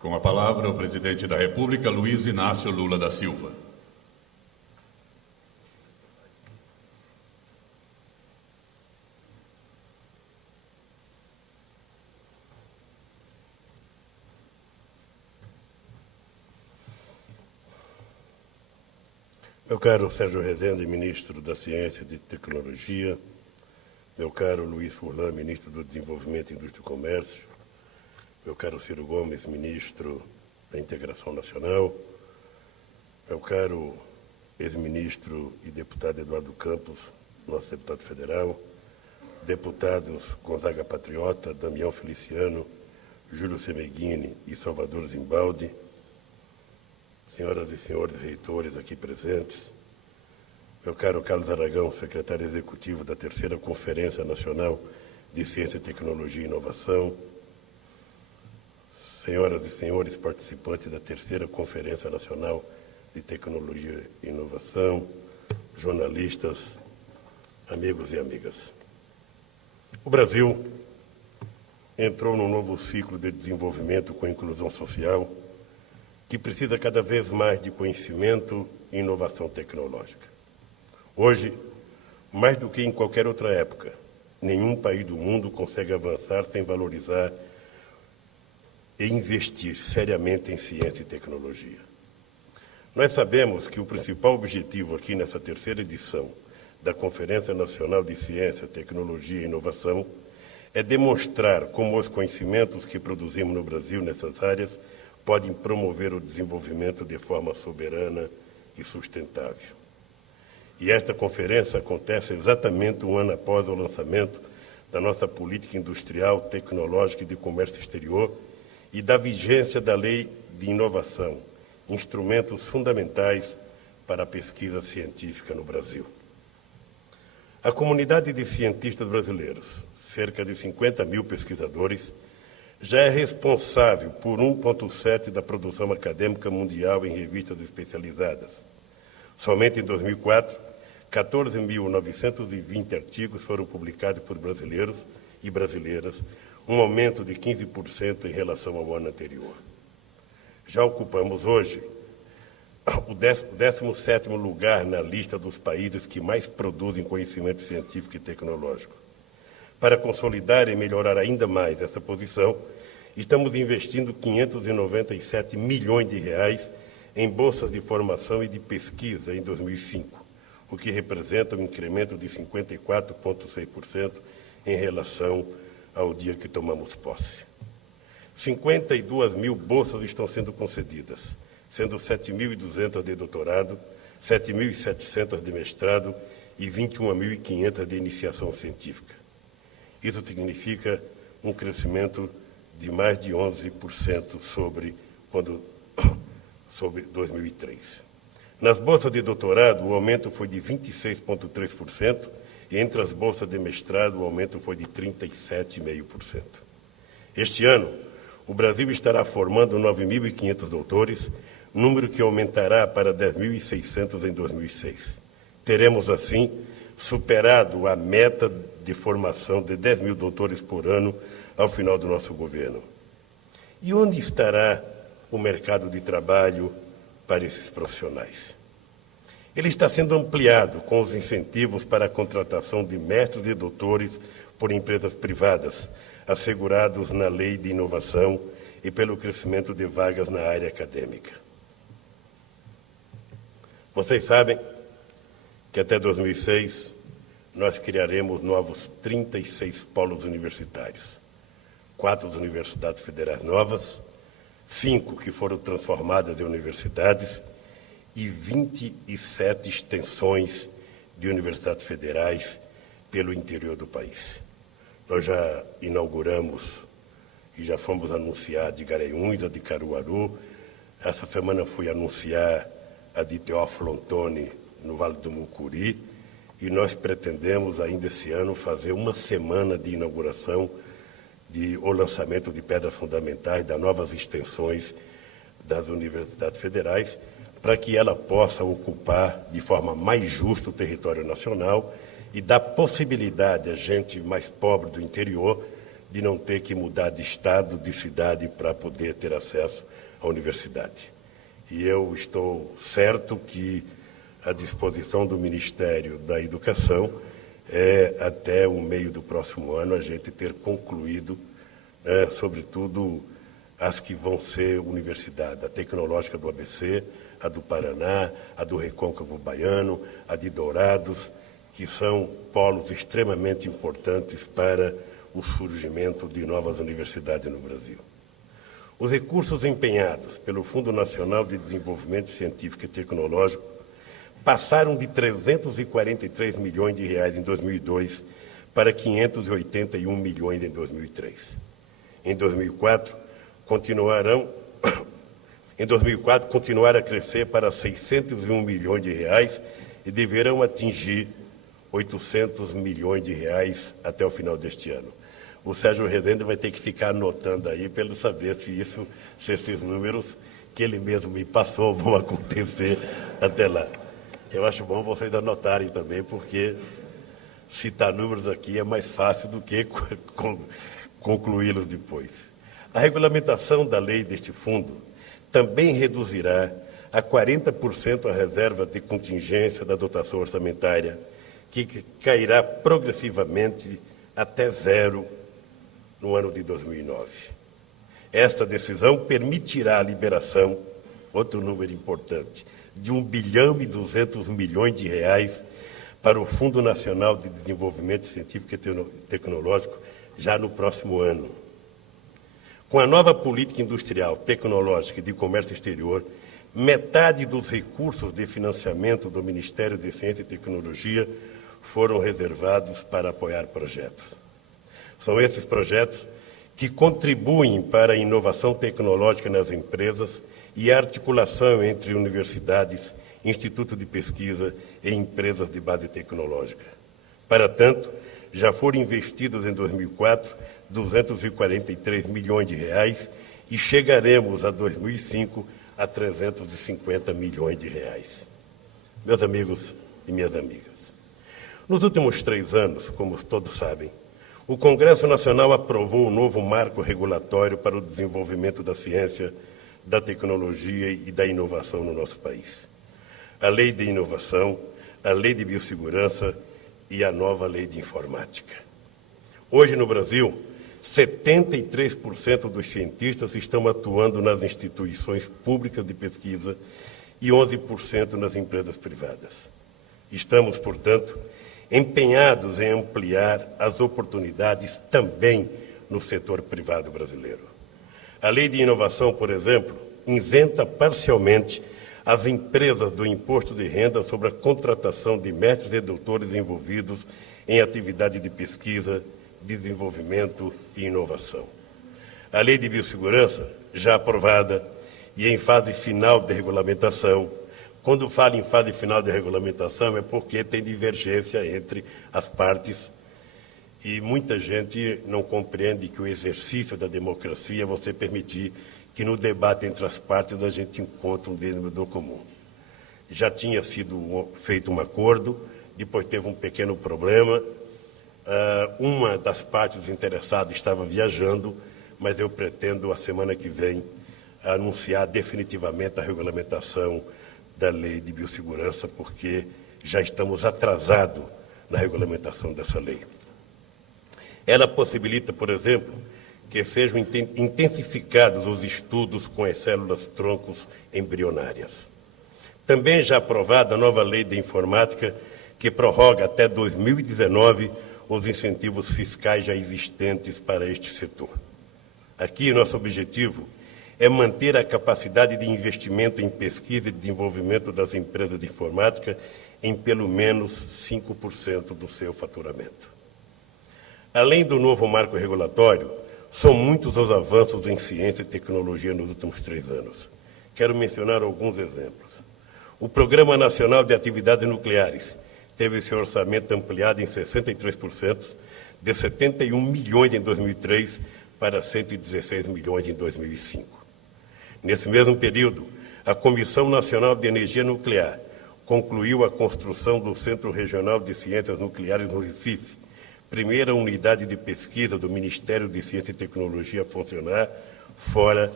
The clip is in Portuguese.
Com a palavra, o presidente da República, Luiz Inácio Lula da Silva. Meu caro Sérgio Rezende, ministro da Ciência e de Tecnologia, meu caro Luiz Furlan, ministro do Desenvolvimento, Indústria e Comércio, meu caro Ciro Gomes, ministro da Integração Nacional, meu caro ex-ministro e deputado Eduardo Campos, nosso deputado federal, deputados Gonzaga Patriota, Damião Feliciano, Júlio Semeghini e Salvador Zimbaldi, senhoras e senhores reitores aqui presentes, meu caro Carlos Aragão, secretário executivo da terceira Conferência Nacional de Ciência, Tecnologia e Inovação, senhoras e senhores participantes da terceira Conferência Nacional de Tecnologia e Inovação, jornalistas, amigos e amigas. O Brasil entrou num novo ciclo de desenvolvimento com inclusão social, que precisa cada vez mais de conhecimento e inovação tecnológica. Hoje, mais do que em qualquer outra época, nenhum país do mundo consegue avançar sem valorizar e investir seriamente em ciência e tecnologia. Nós sabemos que o principal objetivo aqui nessa terceira edição da Conferência Nacional de Ciência, Tecnologia e Inovação é demonstrar como os conhecimentos que produzimos no Brasil nessas áreas podem promover o desenvolvimento de forma soberana e sustentável. E esta conferência acontece exatamente um ano após o lançamento da nossa política industrial, tecnológica e de comércio exterior e da vigência da Lei de Inovação, instrumentos fundamentais para a pesquisa científica no Brasil. A comunidade de cientistas brasileiros, cerca de 50 mil pesquisadores, já é responsável por 1,7% da produção acadêmica mundial em revistas especializadas. Somente em 2004, 14.920 artigos foram publicados por brasileiros e brasileiras, um aumento de 15% em relação ao ano anterior. Já ocupamos hoje o 17º lugar na lista dos países que mais produzem conhecimento científico e tecnológico. Para consolidar e melhorar ainda mais essa posição, estamos investindo 597 milhões de reais em bolsas de formação e de pesquisa em 2005, o que representa um incremento de 54,6% em relação ao dia que tomamos posse. 52 mil bolsas estão sendo concedidas, sendo 7.200 de doutorado, 7.700 de mestrado e 21.500 de iniciação científica. Isso significa um crescimento de mais de 11% sobre 2003. Nas bolsas de doutorado, o aumento foi de 26,3%, e entre as bolsas de mestrado, o aumento foi de 37,5%. Este ano, o Brasil estará formando 9.500 doutores, número que aumentará para 10.600 em 2006. Teremos, assim, superado a meta de formação de 10 mil doutores por ano ao final do nosso governo. E onde estará o mercado de trabalho para esses profissionais? Ele está sendo ampliado com os incentivos para a contratação de mestres e doutores por empresas privadas, assegurados na Lei de Inovação e pelo crescimento de vagas na área acadêmica. Vocês sabem que até 2006 nós criaremos novos 36 polos universitários, 4 universidades federais novas, 5 que foram transformadas em universidades e 27 extensões de universidades federais pelo interior do país. Nós já inauguramos e já fomos anunciar de Garanhuns, a de Caruaru. Essa semana fui anunciar a de Teófilo Otoni, no Vale do Mucuri, e nós pretendemos ainda esse ano fazer uma semana de inauguração o lançamento de pedras fundamentais das novas extensões das universidades federais, para que ela possa ocupar de forma mais justa o território nacional e dar possibilidade à gente mais pobre do interior de não ter que mudar de estado, de cidade, para poder ter acesso à universidade. E eu estou certo que a disposição do Ministério da Educação é, até o meio do próximo ano, a gente ter concluído, sobretudo, as que vão ser universidade, a tecnológica do ABC, a do Paraná, a do Recôncavo Baiano, a de Dourados, que são polos extremamente importantes para o surgimento de novas universidades no Brasil. Os recursos empenhados pelo Fundo Nacional de Desenvolvimento Científico e Tecnológico passaram de 343 milhões de reais em 2002 para 581 milhões em 2003. Em 2004, continuaram a crescer para 601 milhões de reais e deverão atingir 800 milhões de reais até o final deste ano. O Sérgio Rezende vai ter que ficar anotando aí para ele saber se esses números que ele mesmo me passou vão acontecer até lá. Eu acho bom vocês anotarem também, porque citar números aqui é mais fácil do que concluí-los depois. A regulamentação da lei deste fundo também reduzirá a 40% a reserva de contingência da dotação orçamentária, que cairá progressivamente até zero no ano de 2009. Esta decisão permitirá a liberação, outro número importante, de 1 bilhão e 200 milhões de reais para o Fundo Nacional de Desenvolvimento Científico e Tecnológico já no próximo ano. Com a nova política industrial, tecnológica e de comércio exterior, metade dos recursos de financiamento do Ministério de Ciência e Tecnologia foram reservados para apoiar projetos. São esses projetos que contribuem para a inovação tecnológica nas empresas e a articulação entre universidades, institutos de pesquisa e empresas de base tecnológica. Para tanto, já foram investidos em 2004 243 milhões de reais e chegaremos a 2005 a 350 milhões de reais. Meus amigos e minhas amigas, nos últimos 3 anos, como todos sabem, o Congresso Nacional aprovou o novo marco regulatório para o desenvolvimento da ciência, da tecnologia e da inovação no nosso país. A Lei de Inovação, a Lei de Biossegurança e a nova Lei de Informática. Hoje, no Brasil, 73% dos cientistas estão atuando nas instituições públicas de pesquisa e 11% nas empresas privadas. Estamos, portanto, empenhados em ampliar as oportunidades também no setor privado brasileiro. A Lei de Inovação, por exemplo, isenta parcialmente as empresas do imposto de renda sobre a contratação de mestres e doutores envolvidos em atividade de pesquisa, desenvolvimento e inovação. A Lei de Biossegurança, já aprovada e em fase final de regulamentação. Quando falo em fase final de regulamentação é porque tem divergência entre as partes e muita gente não compreende que o exercício da democracia é você permitir que no debate entre as partes a gente encontre um denominador comum. Já tinha sido feito um acordo, depois teve um pequeno problema. Uma das partes interessadas estava viajando, mas eu pretendo, a semana que vem, anunciar definitivamente a regulamentação da Lei de Biossegurança, porque já estamos atrasados na regulamentação dessa lei. Ela possibilita, por exemplo, que sejam intensificados os estudos com as células-troncos embrionárias. Também já aprovada a nova Lei de Informática, que prorroga até 2019 os incentivos fiscais já existentes para este setor. Aqui, nosso objetivo é manter a capacidade de investimento em pesquisa e desenvolvimento das empresas de informática em pelo menos 5% do seu faturamento. Além do novo marco regulatório, são muitos os avanços em ciência e tecnologia nos últimos 3 anos. Quero mencionar alguns exemplos. O Programa Nacional de Atividades Nucleares teve seu orçamento ampliado em 63%, de 71 milhões em 2003 para 116 milhões em 2005. Nesse mesmo período, a Comissão Nacional de Energia Nuclear concluiu a construção do Centro Regional de Ciências Nucleares no Recife, primeira unidade de pesquisa do Ministério de Ciência e Tecnologia a funcionar fora